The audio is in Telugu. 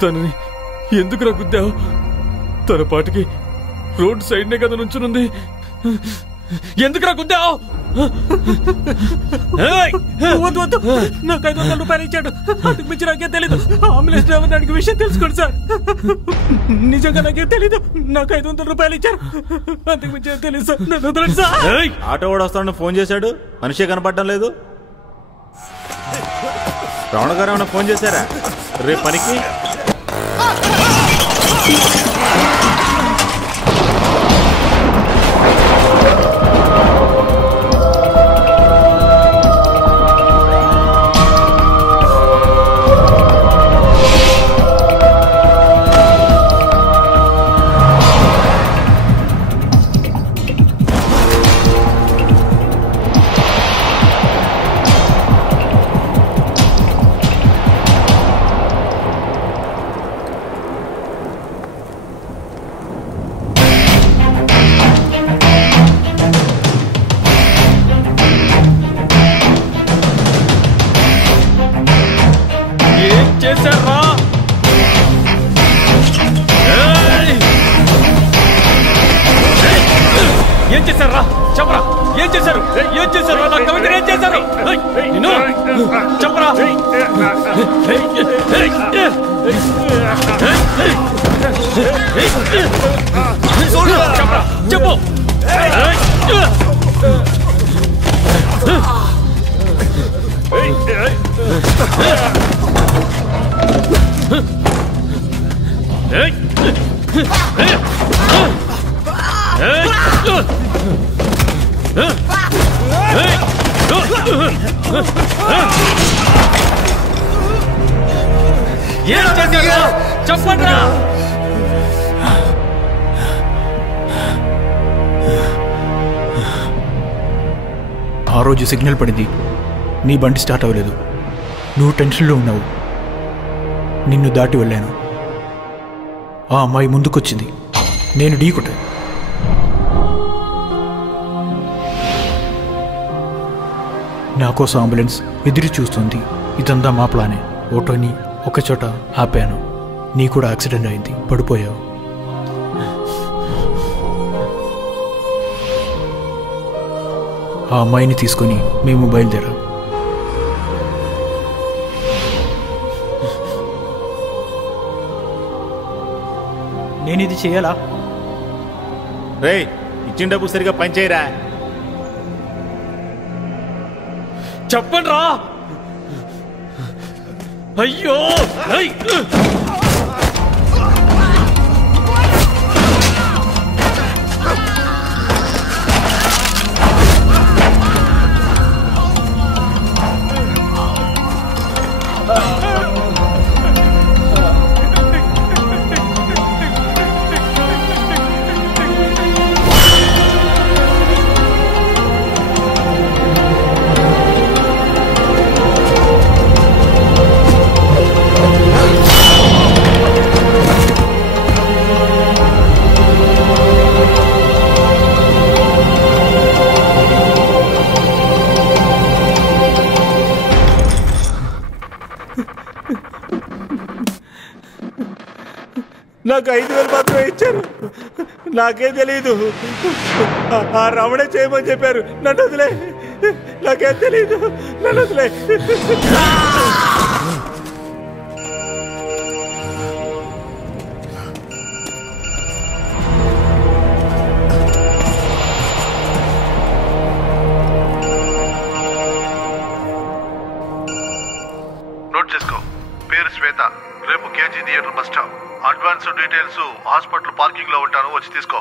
తనని ఎందుకురా గుద్దావు? తన పాటికి రోడ్ సైడ్నే కదా నుంచునుంది, ఎందుకురా గుద్దావు? నాకు 500 రూపాయలు ఇచ్చాడు, అందుకు మించి నాకేం తెలీదు. అంబులెన్స్ డ్రైవర్ దానికి విషయం తెలుసుకోండి సార్. నిజంగా నాకేం తెలీదు, నాకు 500 రూపాయలు ఇచ్చారు, అందుకు మించి తెలీదు సార్. నన్ను వదలండి సార్. ఆటో వాడు వస్తాడని ఫోన్ చేశాడు, మనిషే కనపడడం లేదు. రమణ గారు ఏమైనా ఫోన్ చేశారా రేపు పనికి? ఏం చేశారా? చెప్పరా, ఏం చేశారు? ఏం చేశారు? నా కవిత ఏం చేశారు? చెప్పరా. చెప్పరా, చెప్పు. ఏం చేశారు? చెప్పండి. ఆ రోజు సిగ్నల్ పడింది, నీ బండి స్టార్ట్ అవ్వలేదు, నువ్వు టెన్షన్లో ఉన్నావు. నిన్ను దాటి వెళ్ళాను. ఆ అమ్మాయి ముందుకొచ్చింది, నేను ఢీకొట్టాను. నా కోసం అంబులెన్స్ ఎదురు చూస్తుంది. ఇదంతా మా ప్లానే. ఆటోని ఒకచోట ఆపాను, నీ కూడా యాక్సిడెంట్ అయింది, పడిపోయావు. ఆ అమ్మాయిని తీసుకొని మేము బయలుదేరాం. నేను ఇది చేయాలా? రే, ఇచ్చిన డబ్బు సరిగా పనిచేయరా? చెప్పండి రా. అయ్యో, నాకు 5,000 మాత్రమే ఇచ్చారు, నాకేం తెలీదు. ఆ రమణే చేయమని చెప్పారు. నన్ను వదిలే, నాకేం తెలీదు, నన్ను వదిలే. నోట్ చేసుకో. పేరు శ్వేత, రేపు KG theatre bus stop. Advance details hospital parking లో ఉంటాను, వచ్చి తీసుకో.